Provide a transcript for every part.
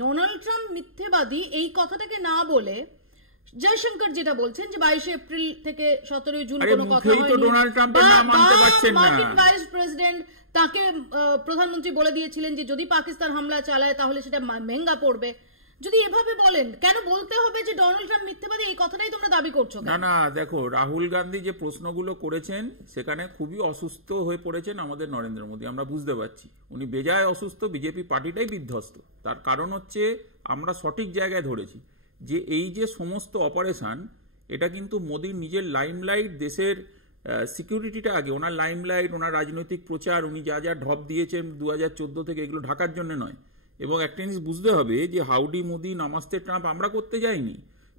Donald Trump মিথ্যেবাদী এই কথাটাকে না বলে জয়শঙ্কর যেটা বলছেন যে 22 এপ্রিল থেকে 17 জুন কোনো কথা হয়নি, মার্কিন ভাইস প্রেসিডেন্ট তাকে প্রধানমন্ত্রী বলে দিয়েছিলেন যে যদি পাকিস্তান হামলা চালায় তাহলে সেটা মহেঙ্গা পড়বে, যদি এভাবে বলেন কেন বলতে হবে যে ডোনাল্ড ট্রাম্প মিথ্যেবাদী? এই কথাটাই তোমরা দাবি করছো। না না, দেখো রাহুল গান্ধী যে প্রশ্নগুলো করেছেন সেখানে খুবই অসুস্থ হয়ে পড়েছেন আমাদের নরেন্দ্র মোদী, আমরা বুঝতে পারছি উনি বেজায় অসুস্থ, বিজেপি পার্টিটাই বিধ্বস্ত। তার কারণ হচ্ছে আমরা সঠিক জায়গায় ধরেছি যে এই যে সমস্ত অপারেশন এটা কিন্তু মোদীর নিজের লাইমলাইট, দেশের সিকিউরিটিটা আগে, ওনার লাইমলাইট, ওনার রাজনৈতিক প্রচার, উনি যা যা ঢপ দিয়েছেন 2014 থেকে, এগুলো ঢাকার জন্য নয়। এবং একটা জিনিস বুঝতে হবে যে হাউডি মোদি, নমস্তে ট্রাম্প আমরা করতে যাইনি,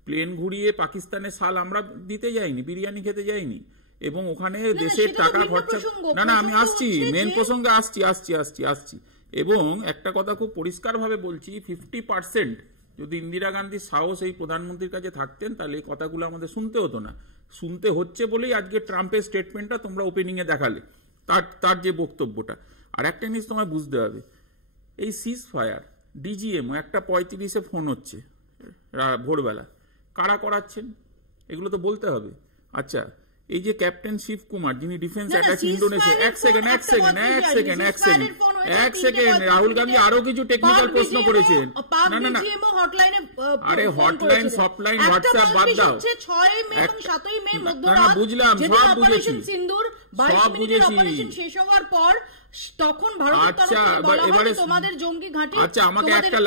প্লেন ঘুরিয়ে পাকিস্তানের সাল আমরা দিতে যাইনি, বিরিয়ানি খেতে যাইনি, এবং ওখানে দেশের টাকা খরচা। না না, আমি আসছি, মেন প্রসঙ্গে আসছি। এবং একটা কথা খুব পরিষ্কারভাবে বলছি, 50% যদি ইন্দিরা গান্ধীর সাহস এই প্রধানমন্ত্রীর কাছে থাকতেন তাহলে এই কথাগুলো আমাদের শুনতে হতো না। শুনতে হচ্ছে বলেই আজকে ট্রাম্পের স্টেটমেন্টটা তোমরা ওপেনিং এ দেখালে, তার যে বক্তব্যটা। আর একটা জিনিস তোমায় বুঝতে হবে, এই সিজ ফায়ার ডিজিএম একটা 35-এ ফোন হচ্ছে ভোরবেলা, কারা করাচ্ছেন এগুলো তো বলতে হবে। আচ্ছা, এই যে ক্যাপ্টেন শিব কুমার যিনি ডিফেন্স অ্যাটাচি ইন্ডোনেশিয়া, এক সেকেন্ড, রাহুল গান্ধী আরো কিছু টেকনিক্যাল প্রশ্ন করেছেন। না না না, আরে হটলাইন সফটলাইন হোয়াটসঅ্যাপ বাদ দাও। না বুঝলাম, সব বুঝেছি শেষ হওয়ার পর তখন ভারতের তোমাদের জঙ্গি ঘাঁটি। আচ্ছা, আমাকে একটা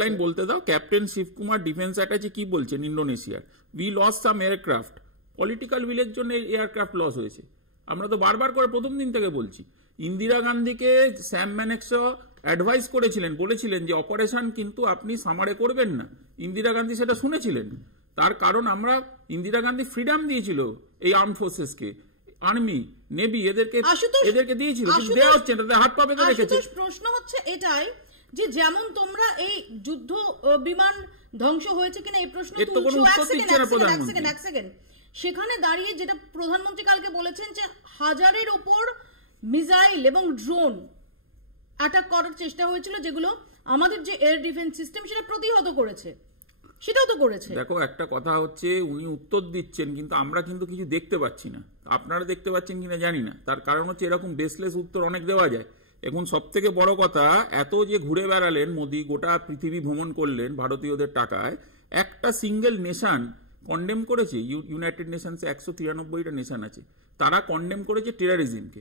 লাইন বলতে দাও, captain Shiv Kumar defence attache কি বলছেন ইন্ডোনেশিয়ার? We lost some aircraft, political উইলের জন্য এয়ারক্রাফট লস হয়েছে। আমরা তো বারবার করে প্রথম দিন থেকে বলছি। ইন্দিরা গান্ধীকে স্যাম ম্যানেক্সা অ্যাডভাইস করেছিলেন, বলেছিলেন যে অপারেশন কিন্তু আপনি সামারে করবেন না। ইন্দিরা গান্ধী সেটা শুনেছিলেন। তার কারণ আমরা, ইন্দিরা গান্ধী ফ্রিডম দিয়েছিল এই আর্ম ফোর্সেসকে, আর্মি, নেভি, এদেরকে দিয়েছিল, দেওয়া হচ্ছে না, হাত পা বেঁধে রেখেছে। প্রশ্ন হচ্ছে এটাই যে যেমন তোমরা এই যুদ্ধ বিমান ধ্বংস হয়েছে কিনা এই প্রশ্ন তুলছো, এক সেকেন্ড, সেখানে দাঁড়িয়ে যেটা প্রধানমন্ত্রী কালকে বলেছেন যে 1000-এর উপর মিসাইল এবং ড্রোন অ্যাটাক করার চেষ্টা হয়েছিল, যেগুলো আমাদের যে এয়ার ডিফেন্স সিস্টেম সেটা প্রতিহত করেছে, সেটাও তো করেছে। দেখো একটা কথা হচ্ছে, উনি উত্তর দিচ্ছেন কিন্তু আমরা কিন্তু কিছু দেখতে পাচ্ছি না, আপনারা দেখতে পাচ্ছেন কিনা জানি না। তার কারণ হচ্ছে এরকম বেসলেস উত্তর অনেক দেওয়া যায়। এখন সব থেকে বড় কথা, এত যে ঘুরে বেড়ালেন মোদি, গোটা পৃথিবী ভ্রমণ করলেন ভারতীয়দের টাকায়, একটা সিঙ্গেল নেশন কন্ডেম করেছে? ইউনাইটেড নেশনসে 193টা নেশন আছে, তারা কন্ডেম করেছে টেরারিজমকে।